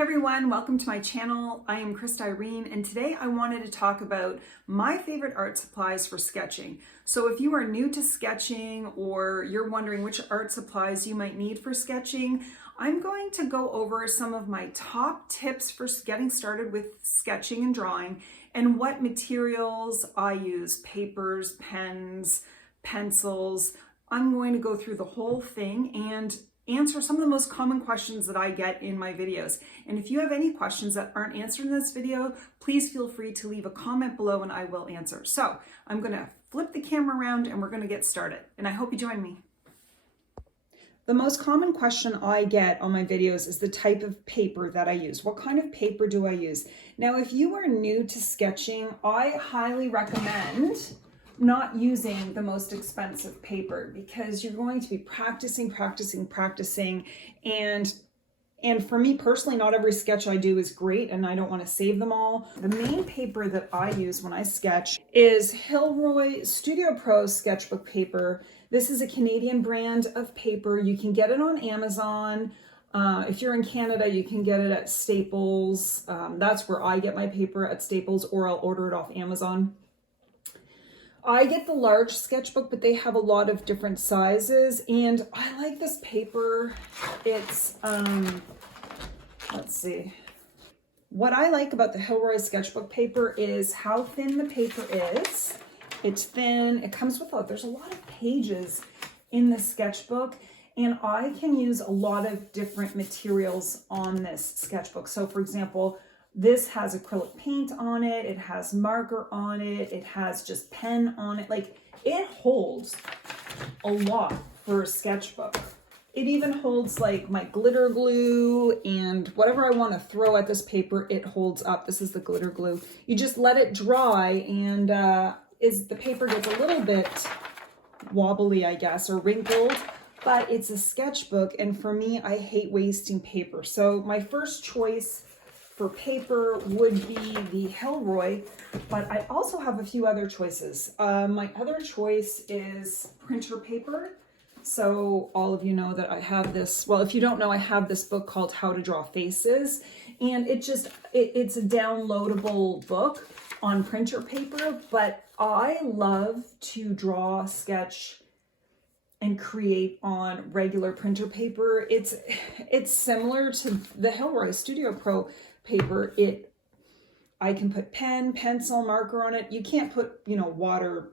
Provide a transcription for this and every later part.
Hey everyone, welcome to my channel. I am Irene, and today I wanted to talk about my favorite art supplies for sketching. So if you are new to sketching or you're wondering which art supplies you might need for sketching, I'm going to go over some of my top tips for getting started with sketching and drawing and what materials I use, papers, pens, pencils. I'm going to go through the whole thing and answer some of the most common questions that I get in my videos. And if you have any questions that aren't answered in this video, please feel free to leave a comment below and I will answer. So I'm going to flip the camera around and we're going to get started. And I hope you join me. The most common question I get on my videos is the type of paper that I use. What kind of paper do I use? Now, if you are new to sketching, I highly recommend not using the most expensive paper because you're going to be practicing. And for me personally, not every sketch I do is great and I don't want to save them all. The main paper that I use when I sketch is Hilroy Studio Pro sketchbook paper. This is a Canadian brand of paper. You can get it on Amazon. If you're in Canada, you can get it at Staples. That's where I get my paper, at Staples, or I'll order it off Amazon. I get the large sketchbook, but they have a lot of different sizes, and I like this paper. It's, let's see. What I like about the Hilroy sketchbook paper is how thin the paper is. It's thin. It comes with there's a lot of pages in the sketchbook, and I can use a lot of different materials on this sketchbook. So for example, this has acrylic paint on it, it has marker on it, it has just pen on it. Like, it holds a lot for a sketchbook. It even holds like my glitter glue and whatever I want to throw at this paper, it holds up. This is the glitter glue. You just let it dry and the paper gets a little bit wobbly, I guess, or wrinkled, but it's a sketchbook, and for me, I hate wasting paper. So my first choice for paper would be the Hilroy, but I also have a few other choices. My other choice is printer paper. So all of you know that I have this, well, if you don't know, I have this book called How to Draw Faces, and it's a downloadable book on printer paper, but I love to draw, sketch, and create on regular printer paper. It's similar to the Hilroy Studio Pro paper. I can put pen, pencil, marker on it. You can't put, watercolor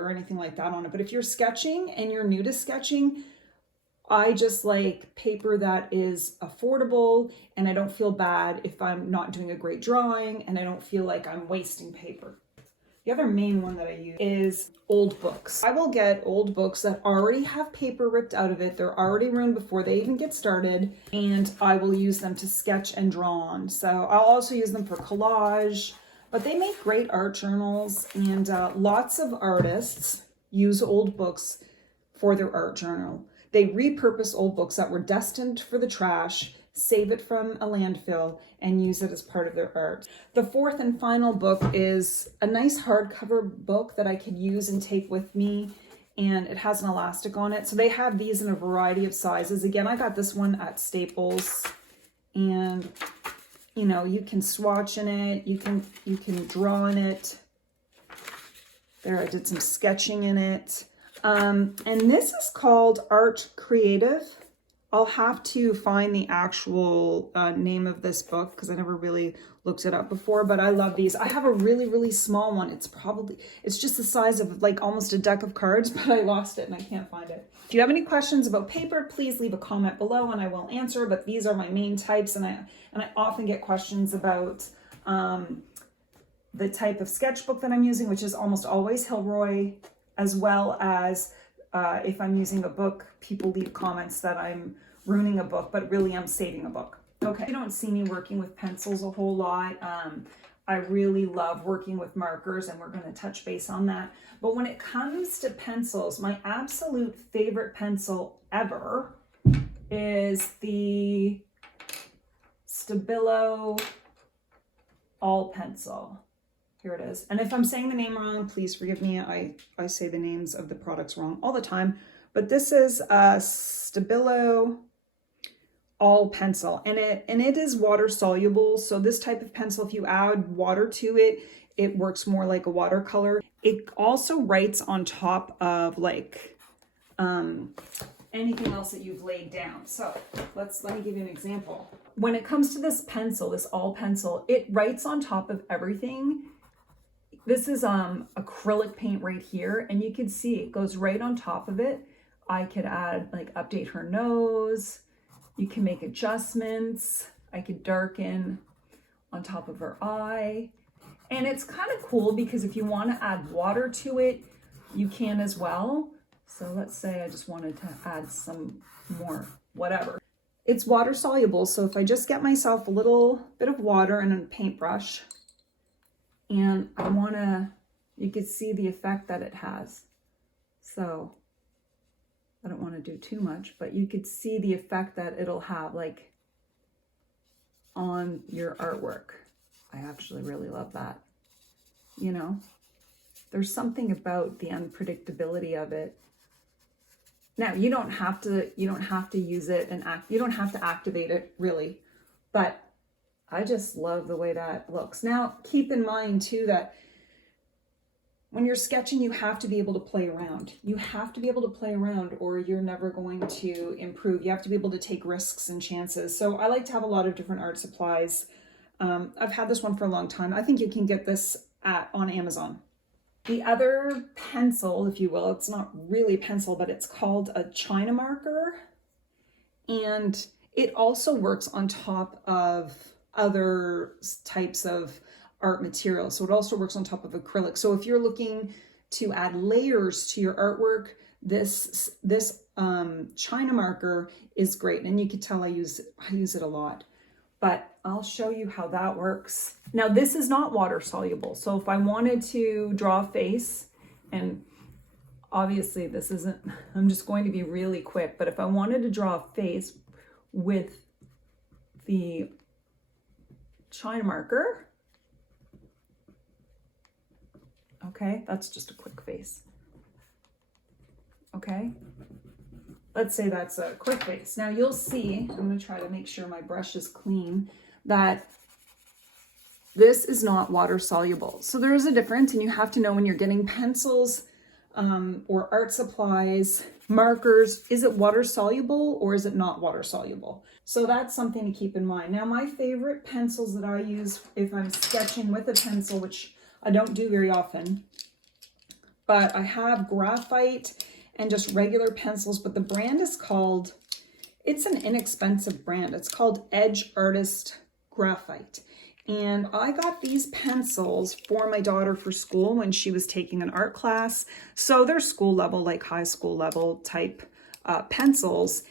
or anything like that on it. But if you're sketching and you're new to sketching, I just like paper that is affordable, and I don't feel bad if I'm not doing a great drawing, and I don't feel like I'm wasting paper. The other main one that I use is old books. I will get old books that already have paper ripped out of it. They're already ruined before they even get started, and I will use them to sketch and draw on. So I'll also use them for collage, but they make great art journals, and lots of artists use old books for their art journal. They repurpose old books that were destined for the trash, save it from a landfill, and use it as part of their art. The fourth and final book is a nice hardcover book that I could use and take with me, and it has an elastic on it. So they have these in a variety of sizes. Again, I got this one at Staples, and you can swatch in it, you can draw in it. There, I did some sketching in it. And this is called Art Creative. I'll have to find the actual name of this book because I never really looked it up before, but I love these. I have a really, really small one. It's just the size of like almost a deck of cards, but I lost it and I can't find it. If you have any questions about paper, please leave a comment below and I will answer, but these are my main types, and I often get questions about the type of sketchbook that I'm using, which is almost always Hilroy, as well as if I'm using a book, people leave comments that I'm ruining a book, but really I'm saving a book. Okay, you don't see me working with pencils a whole lot. I really love working with markers, and we're going to touch base on that. But when it comes to pencils, my absolute favorite pencil ever is the Stabilo-all Pencil. Here it is. And if I'm saying the name wrong, please forgive me. I say the names of the products wrong all the time. But this is Stabilo-all Stabilo-all Pencil, and it is water soluble. So this type of pencil, if you add water to it, it works more like a watercolor. It also writes on top of like anything else that you've laid down. So let me give you an example. When it comes to this pencil, this all pencil, it writes on top of everything. This is acrylic paint right here, and you can see it goes right on top of it. I could add, like, update her nose. You can make adjustments. I could darken on top of her eye. And it's kind of cool because if you want to add water to it, you can as well. So let's say I just wanted to add some more, whatever. It's water soluble, so if I just get myself a little bit of water and a paintbrush, and I want to, you can see the effect that it has. So I don't want to do too much, but you could see the effect that it'll have, like, on your artwork. I actually really love that. You know, there's something about the unpredictability of it. Now, you don't have to use it and you don't have to activate it really, but I just love the way that looks. Now, keep in mind too that when you're sketching, you have to be able to play around. You have to be able to play around or you're never going to improve. You have to be able to take risks and chances. So I like to have a lot of different art supplies. I've had this one for a long time. I think you can get this on Amazon. The other pencil, if you will, it's not really a pencil, but it's called a China marker. And it also works on top of other types of art material. So it also works on top of acrylic. So if you're looking to add layers to your artwork, this China marker is great. And you can tell I use it a lot. But I'll show you how that works. Now, this is not water soluble. So if I wanted to draw a face, and obviously this isn't, I'm just going to be really quick, but if I wanted to draw a face with the China marker, okay, that's just a quick face. Okay. Let's say that's a quick face. Now you'll see, I'm going to try to make sure my brush is clean, that this is not water soluble. So there is a difference, and you have to know when you're getting pencils or art supplies, markers, is it water soluble or is it not water soluble? So that's something to keep in mind. Now, my favorite pencils that I use if I'm sketching with a pencil, which I don't do very often, but I have graphite and just regular pencils, but the brand is called, it's an inexpensive brand. It's called Arrtx Graphite. And I got these pencils for my daughter for school when she was taking an art class. So they're school level, like high school level type pencils.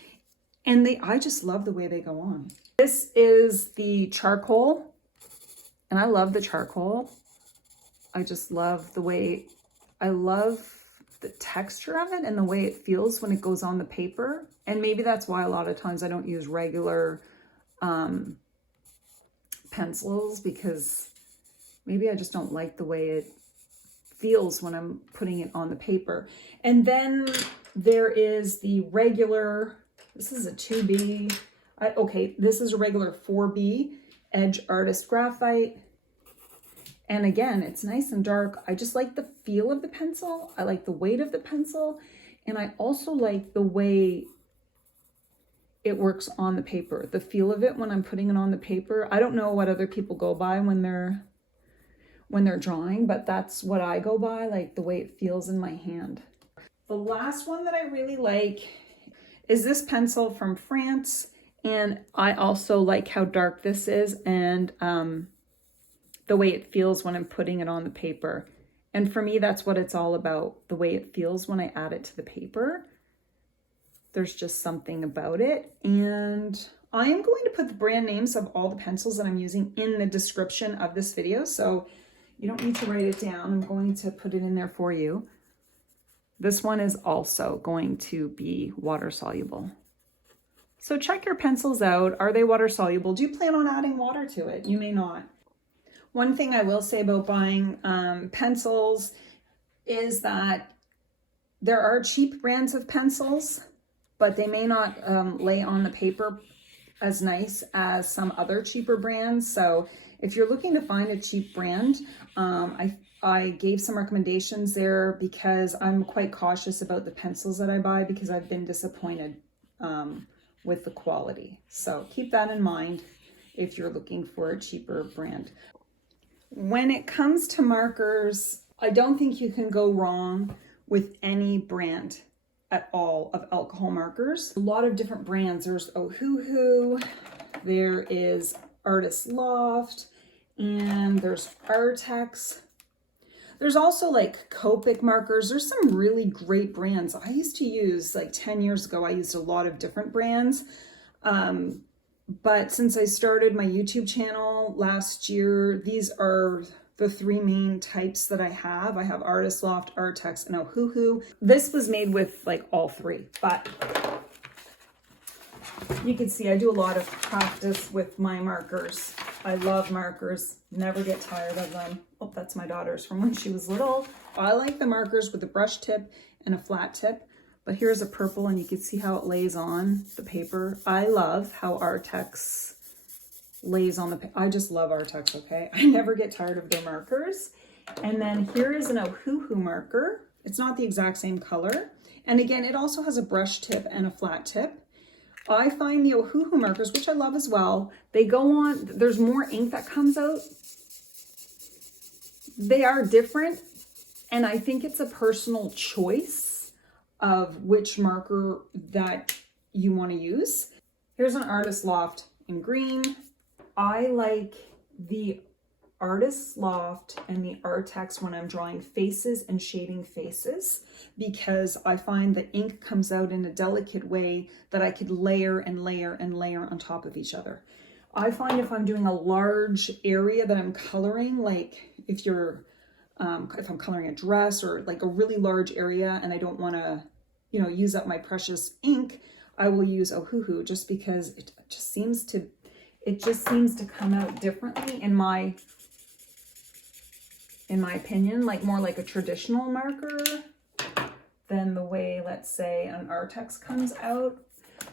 And I just love the way they go on. This is the charcoal, and I love the charcoal. I just love the way, I love the texture of it and the way it feels when it goes on the paper. And maybe that's why a lot of times I don't use regular pencils, because maybe I just don't like the way it feels when I'm putting it on the paper. And then there is the regular, this is a 2B, okay, this is a regular 4B Arrtx Graphite. And again, it's nice and dark. I just like the feel of the pencil. I like the weight of the pencil. And I also like the way it works on the paper. The feel of it when I'm putting it on the paper. I don't know what other people go by when they're drawing, but that's what I go by, like the way it feels in my hand. The last one that I really like is this pencil from France. And I also like how dark this is, and the way it feels when I'm putting it on the paper. And for me, that's what it's all about, the way it feels when I add it to the paper. There's just something about it. And I am going to put the brand names of all the pencils that I'm using in the description of this video, so you don't need to write it down. I'm going to put it in there for you. This one is also going to be water soluble. So check your pencils out. Are they water soluble? Do you plan on adding water to it? You may not. One thing I will say about buying pencils is that there are cheap brands of pencils, but they may not lay on the paper as nice as some other cheaper brands. So if you're looking to find a cheap brand, I gave some recommendations there because I'm quite cautious about the pencils that I buy because I've been disappointed with the quality. So keep that in mind if you're looking for a cheaper brand. When it comes to markers, I don't think you can go wrong with any brand at all of alcohol markers. A lot of different brands. There's Ohuhu, there is Loft, and there's Arrtx. There's also like Copic markers. There's some really great brands. I used to use, like 10 years ago, I used a lot of different brands. But since I started my YouTube channel last year, these are the three main types that I have. I have Loft, Arrtx, and Ohuhu. This was made with like all three, but you can see I do a lot of practice with my markers. I love markers, never get tired of them. Oh, that's my daughter's from when she was little. I like the markers with a brush tip and a flat tip, but here's a purple and you can see how it lays on the paper. I love how Arrtx lays on the paper. I just love Arrtx, okay? I never get tired of their markers. And then here is an Ohuhu marker. It's not the exact same color. And again, it also has a brush tip and a flat tip. I find the Ohuhu markers, which I love as well, they go on, there's more ink that comes out. They are different, and I think it's a personal choice of which marker that you want to use. Here's an Loft in green. I like the Loft and the Arrtx when I'm drawing faces and shading faces, because I find the ink comes out in a delicate way that I could layer and layer and layer on top of each other. I find if I'm doing a large area that I'm coloring, like if I'm coloring a dress or like a really large area and I don't want to, use up my precious ink, I will use Ohuhu just because it just seems to come out differently in my opinion, like more like a traditional marker than the way, let's say, an Arrtx comes out.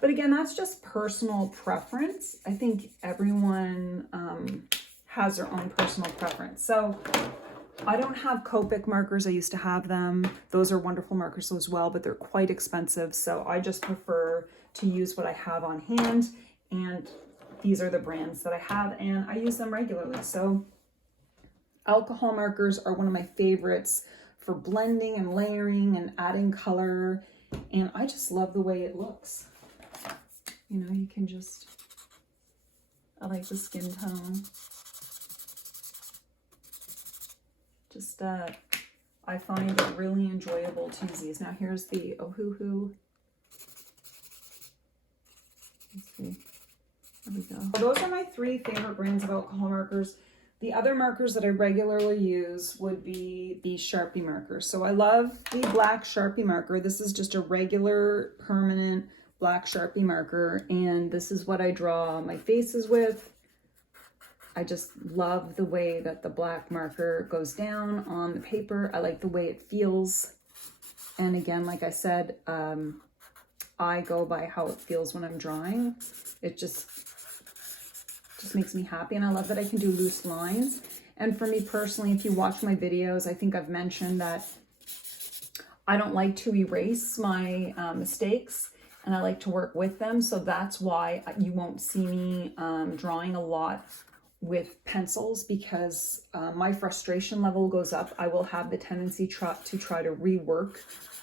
But again, that's just personal preference. I think everyone has their own personal preference. So I don't have Copic markers. I used to have them. Those are wonderful markers as well, but they're quite expensive. So I just prefer to use what I have on hand. And these are the brands that I have, and I use them regularly. So alcohol markers are one of my favorites for blending and layering and adding color. And I just love the way it looks. You can just, I like the skin tone. Just, I find it really enjoyable to use these. Now here's the Ohuhu. Let's see. There we go. Those are my three favorite brands of alcohol markers. The other markers that I regularly use would be the Sharpie markers. So I love the black Sharpie marker. This is just a regular permanent black Sharpie marker, and this is what I draw my faces with. I just love the way that the black marker goes down on the paper. I like the way it feels. And again, like I said, I go by how it feels when I'm drawing. It just makes me happy, and I love that I can do loose lines. And for me personally, if you watch my videos, I think I've mentioned that I don't like to erase my mistakes, and I like to work with them. So that's why you won't see me drawing a lot with pencils, because my frustration level goes up. I will have the tendency to try to rework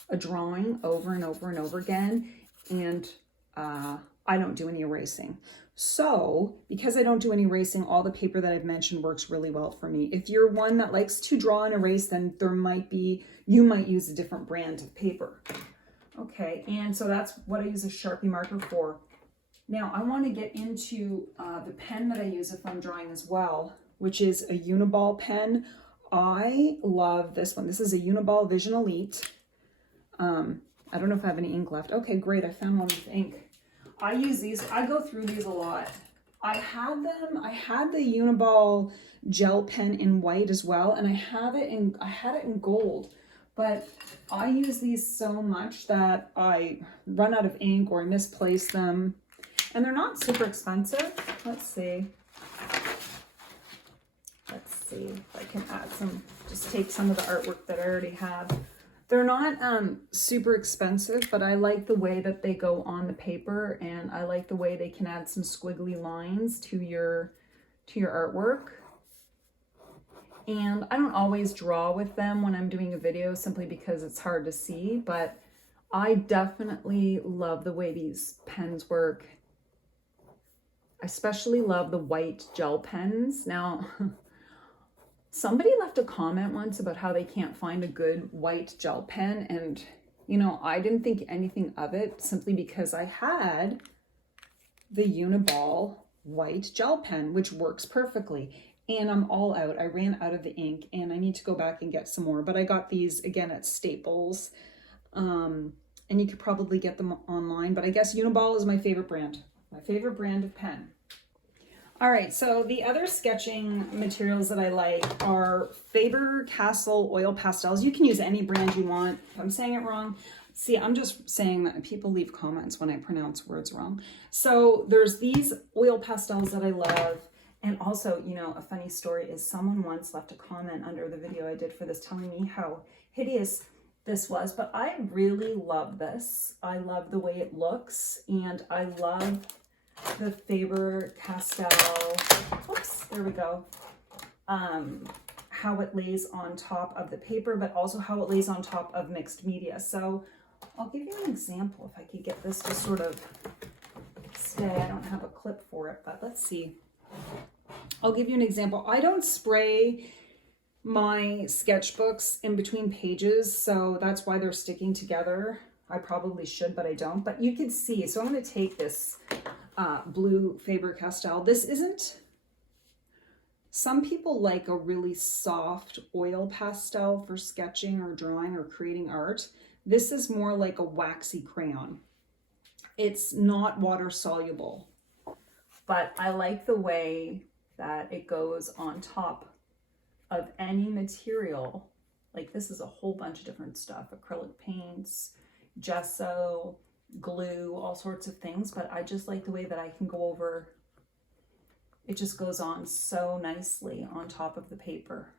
a drawing over and over and over again, and I don't do any erasing. So because I don't do any erasing, all the paper that I've mentioned works really well for me. If you're one that likes to draw and erase, then you might use a different brand of paper. Okay, and so that's what I use a Sharpie marker for. Now I want to get into the pen that I use if I'm drawing as well, which is a Uniball pen. I love this one. This is a Uniball Vision Elite. I don't know if I have any ink left. Okay, great. I found one with ink. I use these. I go through these a lot. I had the Uniball gel pen in white as well, and I had it in gold. But I use these so much that I run out of ink or misplace them. And they're not super expensive. Let's see. Let's see if I can add some, just take some of the artwork that I already have. They're not super expensive, but I like the way that they go on the paper, and I like the way they can add some squiggly lines to your artwork. And I don't always draw with them when I'm doing a video simply because it's hard to see, but I definitely love the way these pens work. I especially love the white gel pens. Now, somebody left a comment once about how they can't find a good white gel pen, and you know, I didn't think anything of it simply because I had the Uniball white gel pen, which works perfectly, and I'm all out. I ran out of the ink and I need to go back and get some more, but I got these again at Staples, and you could probably get them online, but I guess Uniball is my favorite brand of pen. All right, so the other sketching materials that I like are Faber-Castel oil pastels. You can use any brand you want. If I'm saying it wrong, see, I'm just saying that people leave comments when I pronounce words wrong. So there's these oil pastels that I love. And also, you know, a funny story is someone once left a comment under the video I did for this telling me how hideous this was, but I really love this. I love the way it looks, and I love the Faber-Castel, whoops, there we go, how it lays on top of the paper, but also how it lays on top of mixed media. So I'll give you an example if I could get this to sort of stay. I don't have a clip for it, but let's see. I'll give you an example. I don't spray my sketchbooks in between pages, so that's why they're sticking together. I probably should, but I don't. But you can see, so I'm going to take this blue Faber-Castel. This isn't, some people like a really soft oil pastel for sketching or drawing or creating art. This is more like a waxy crayon. It's not water soluble, but I like the way that it goes on top of any material. Like this is a whole bunch of different stuff, acrylic paints, gesso, glue, all sorts of things, but I just like the way that I can go over, it just goes on so nicely on top of the paper,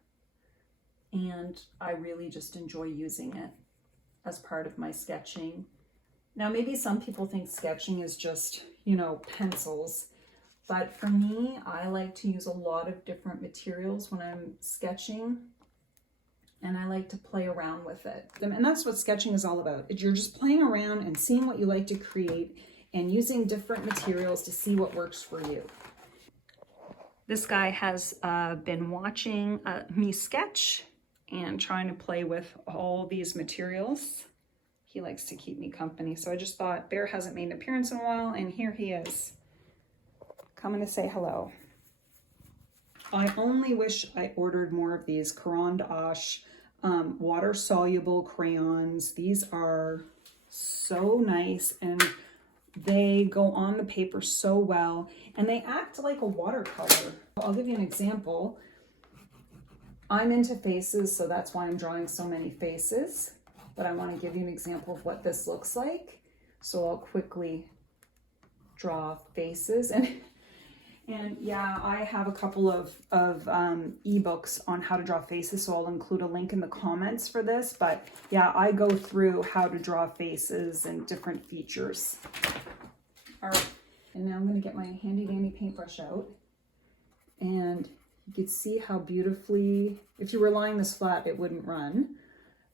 and I really just enjoy using it as part of my sketching. Now maybe some people think sketching is just, you know, pencils, but for me, I like to use a lot of different materials when I'm sketching, and I like to play around with it. And that's what sketching is all about. You're just playing around and seeing what you like to create and using different materials to see what works for you. This guy has been watching me sketch and trying to play with all these materials. He likes to keep me company. So I just thought Bear hasn't made an appearance in a while, and here he is, coming to say hello. I only wish I ordered more of these Caran water-soluble crayons. These are so nice, and they go on the paper so well, and they act like a watercolor. I'll give you an example. I'm into faces, so that's why I'm drawing so many faces, but I want to give you an example of what this looks like. So I'll quickly draw faces, and yeah, I have a couple of ebooks on how to draw faces, so I'll include a link in the comments for this. But yeah, I go through how to draw faces and different features. All right, and now I'm going to get my handy dandy paintbrush out, and you can see how beautifully, if you were lying this flat, it wouldn't run,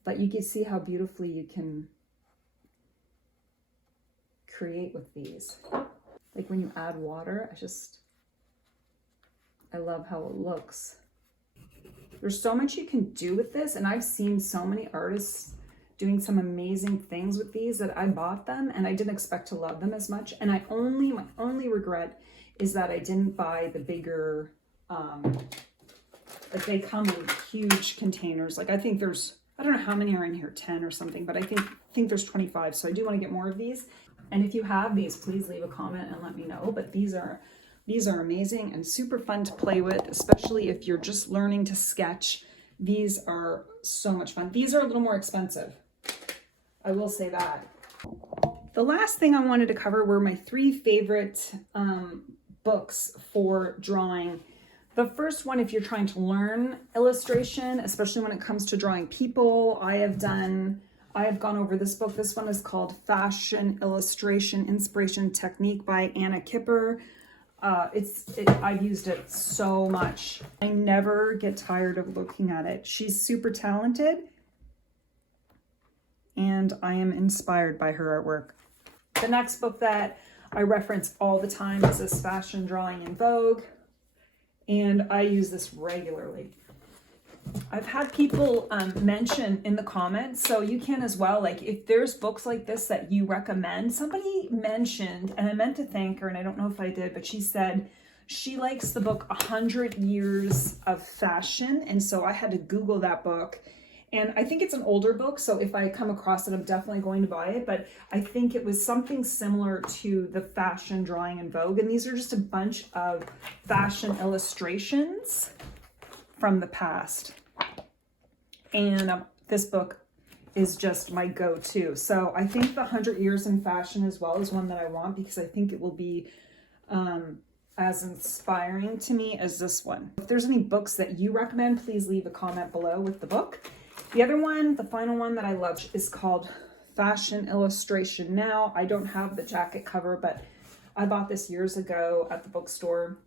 but you can see how beautifully you can create with these. Like when you add water, I love how it looks. There's so much you can do with this, and I've seen so many artists doing some amazing things with these that I bought them and I didn't expect to love them as much. And my only regret is that I didn't buy the bigger, like they come in huge containers. Like I think there's, I don't know how many are in here, 10 or something, but I think there's 25. So I do want to get more of these. And if you have these, please leave a comment and let me know. But these are amazing and super fun to play with, especially if you're just learning to sketch. These are so much fun. These are a little more expensive, I will say that. The last thing I wanted to cover were my 3 favorite books for drawing. The first one, if you're trying to learn illustration, especially when it comes to drawing people, I have gone over this book. This one is called Fashion Illustration Inspiration Technique by Anna Kipper. I've used it so much. I never get tired of looking at it. She's super talented, and I am inspired by her artwork. The next book that I reference all the time is this Fashion Drawing in Vogue, and I use this regularly. I've had people mention in the comments, so you can as well, like if there's books like this that you recommend. Somebody mentioned, and I meant to thank her, and I don't know if I did, but she said she likes the book 100 Years of Fashion, and so I had to Google that book. And I think it's an older book, so if I come across it, I'm definitely going to buy it. But I think it was something similar to the Fashion Drawing in Vogue. And these are just a bunch of fashion illustrations from the past. And this book is just my go-to. So I think the 100 Years in Fashion as well is one that I want, because I think it will be as inspiring to me as this one. If there's any books that you recommend, please leave a comment below with the book. The other one, the final one that I love, is called Fashion Illustration Now. I don't have the jacket cover, but I bought this years ago at the bookstore,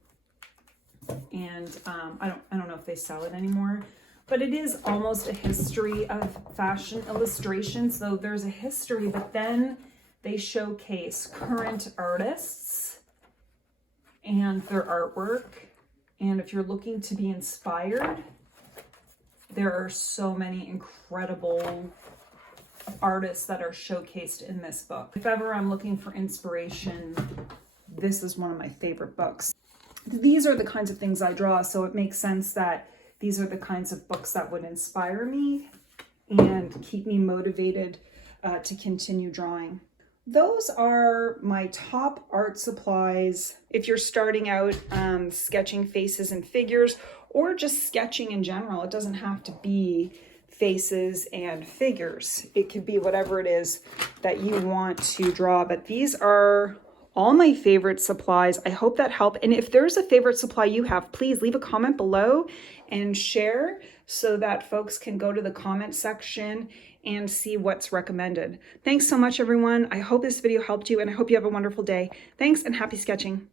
and I don't know if they sell it anymore. But it is almost a history of fashion illustrations. So there's a history, but then they showcase current artists and their artwork. And if you're looking to be inspired, there are so many incredible artists that are showcased in this book. If ever I'm looking for inspiration, this is one of my favorite books. These are the kinds of things I draw, so it makes sense that these are the kinds of books that would inspire me and keep me motivated to continue drawing. Those are my top art supplies if you're starting out sketching faces and figures, or just sketching in general. It doesn't have to be faces and figures. It could be whatever it is that you want to draw. But these are all my favorite supplies. I hope that helped. And if there's a favorite supply you have, please leave a comment below and share so that folks can go to the comment section and see what's recommended. Thanks so much, everyone. I hope this video helped you, and I hope you have a wonderful day. Thanks, and happy sketching.